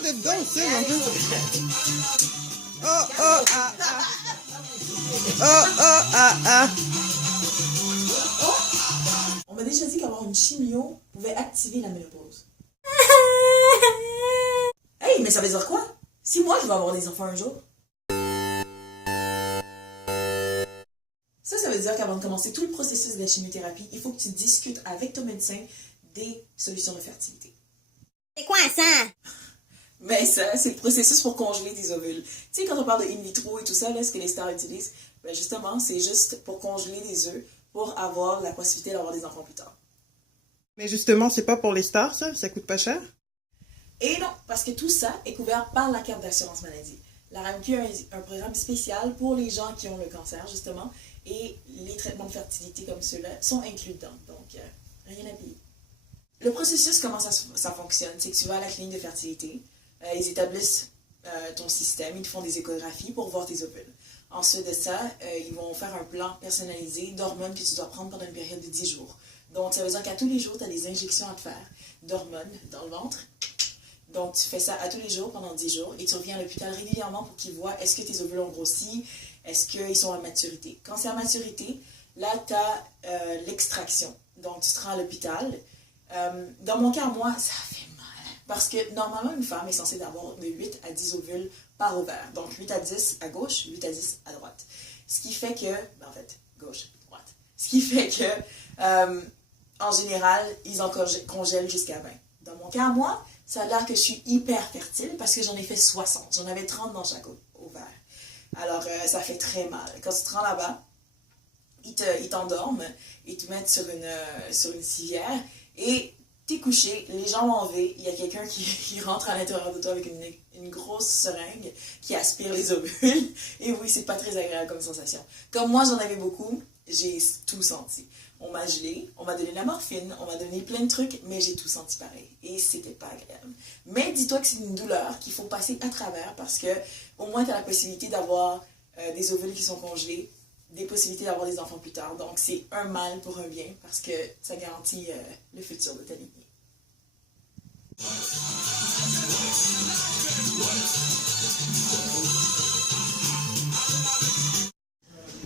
pas de dosage en plus. Oh, oh, ah, ah. Oh, oh, ah, ah. On m'a déjà dit qu'avoir une chimio pouvait activer la ménopause. Hey, mais ça veut dire quoi? Si moi je vais avoir des enfants un jour. Ça veut dire qu'avant de commencer tout le processus de la chimiothérapie, il faut que tu discutes avec ton médecin des solutions de fertilité. C'est quoi ça? Mais ça, c'est le processus pour congeler tes ovules. Tu sais, quand on parle de in vitro et tout ça, là, ce que les stars utilisent, ben justement, c'est juste pour congeler des œufs pour avoir la possibilité d'avoir des enfants plus tard. Mais justement, c'est pas pour les stars, ça? Ça coûte pas cher? Et non, parce que tout ça est couvert par la carte d'assurance maladie. La RAMQ a un programme spécial pour les gens qui ont le cancer, justement, et les traitements de fertilité comme ceux-là sont inclus dedans. Donc, rien à payer. Le processus, comment ça fonctionne? C'est que tu vas à la clinique de fertilité, ils établissent ton système, ils te font des échographies pour voir tes ovules. Ensuite de ça, ils vont faire un plan personnalisé d'hormones que tu dois prendre pendant une période de 10 jours. Donc, ça veut dire qu'à tous les jours, tu as des injections à te faire d'hormones dans le ventre. Donc, tu fais ça à tous les jours pendant 10 jours et tu reviens à l'hôpital régulièrement pour qu'ils voient est-ce que tes ovules ont grossi, est-ce qu'ils sont à maturité. Quand c'est à maturité, là, tu as l'extraction. Donc, tu te rends à l'hôpital. Dans mon cas, moi, ça fait mal. Parce que normalement, une femme est censée avoir de 8 à 10 ovules par ovaire. Donc, 8 à 10 à gauche, 8 à 10 à droite. Ce qui fait que, en fait, gauche, droite. Ce qui fait que, en général, ils en congèlent jusqu'à 20. Dans mon cas, moi, ça a l'air que je suis hyper fertile parce que j'en ai fait 60. J'en avais 30 dans chaque ovaire. Alors, ça fait très mal. Quand tu te rends là-bas, ils t'endorment, ils te mettent sur une civière et t'es couché, les jambes en V, il y a quelqu'un qui rentre à l'intérieur de toi avec une grosse seringue qui aspire les ovules. Et oui, c'est pas très agréable comme sensation. Comme moi, j'en avais beaucoup, j'ai tout senti. On m'a gelé, on m'a donné de la morphine, on m'a donné plein de trucs, mais j'ai tout senti pareil. Et c'était pas agréable. Mais dis-toi que c'est une douleur qu'il faut passer à travers parce que au moins tu as la possibilité d'avoir des ovules qui sont congelés, des possibilités d'avoir des enfants plus tard. Donc c'est un mal pour un bien parce que ça garantit le futur de ta lignée.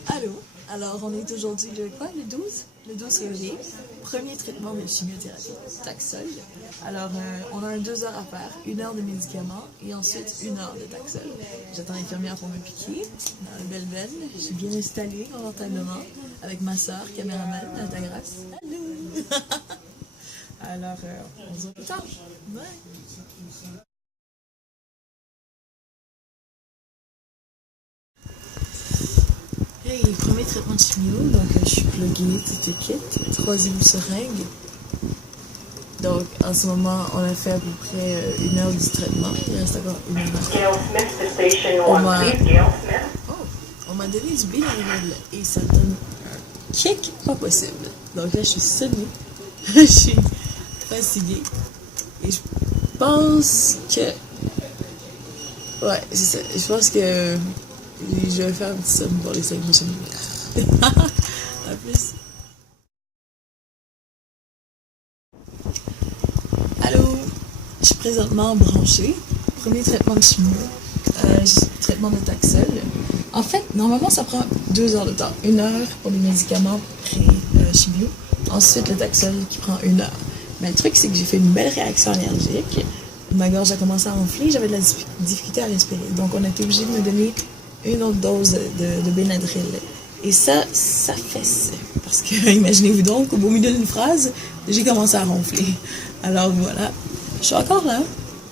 Allô? Alors, on est aujourd'hui le 12? Le 12 février. Premier traitement de chimiothérapie, Taxol. Alors, on a un 2 heures à faire, 1 heure de médicaments et ensuite 1 heure de Taxol. J'attends l'infirmière pour me piquer dans le belle. Je suis bien installée confortablement avec ma soeur, caméraman, à ta grâce. Allô! Alors, on se voit plus tard. Bye! Hey, premier traitement de chimio, donc je suis pluguée, tout est kit, 3e seringue. Donc en ce moment, on a fait à peu près 1 heure du traitement, il reste encore 1 heure. On m'a donné du Benadryl et ça donne un kick pas possible. Donc là, je suis sonnée, je suis fatiguée et je pense que... Ouais, c'est ça, je pense que... Je vais faire un petit somme pour les 5 prochaines minutes. À plus. Allô? Je suis présentement branchée. Premier traitement de chimio. Traitement de Taxol. En fait, normalement, ça prend 2 heures de temps. 1 heure pour les médicaments pré-chimio. Ensuite, le Taxol qui prend 1 heure. Mais le truc, c'est que j'ai fait une belle réaction allergique. Ma gorge a commencé à enfler. J'avais de la difficulté à respirer. Donc, on a été obligé de me donner une autre dose de Benadryl. Et ça fesse. Parce que, imaginez-vous donc, au beau milieu d'une phrase, j'ai commencé à ronfler. Alors voilà, je suis encore là.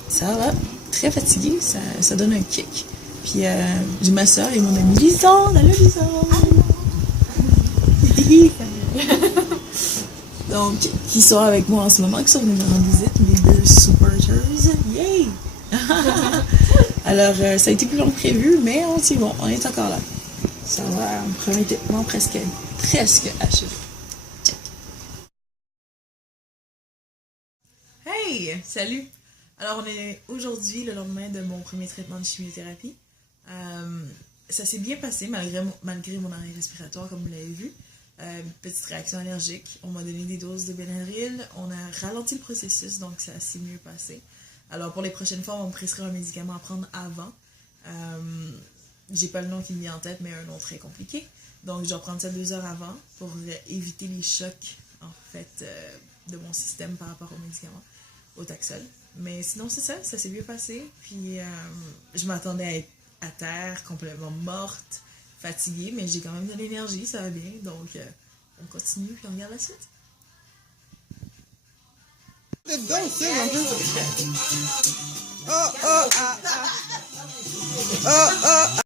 Ça va, très fatiguée, ça donne un kick. Puis j'ai ma soeur et mon amie Lisande. Allô Lisande! Donc, qui sont avec moi en ce moment, qui sont venus me rendre visite, mes 2 supporters. Yay! Alors, ça a été plus long que prévu, mais on dit bon, on est encore là. Ça va, un premier traitement presque achevé. Check. Hey! Salut! Alors, on est aujourd'hui le lendemain de mon premier traitement de chimiothérapie. Ça s'est bien passé malgré mon arrêt respiratoire, comme vous l'avez vu. Petite réaction allergique. On m'a donné des doses de Benadryl. On a ralenti le processus, donc ça s'est mieux passé. Alors pour les prochaines fois, on me prescrira un médicament à prendre avant. J'ai pas le nom qui me vient en tête, mais un nom très compliqué. Donc je dois prendre ça 2 heures avant pour éviter les chocs en fait de mon système par rapport au médicament, au Taxol. Mais sinon c'est ça s'est bien passé. Puis je m'attendais à être à terre, complètement morte, fatiguée, mais j'ai quand même de l'énergie, ça va bien. Donc on continue puis on regarde la suite. Danser un peu. Oh, oh, ah, ah. Oh, oh, ah.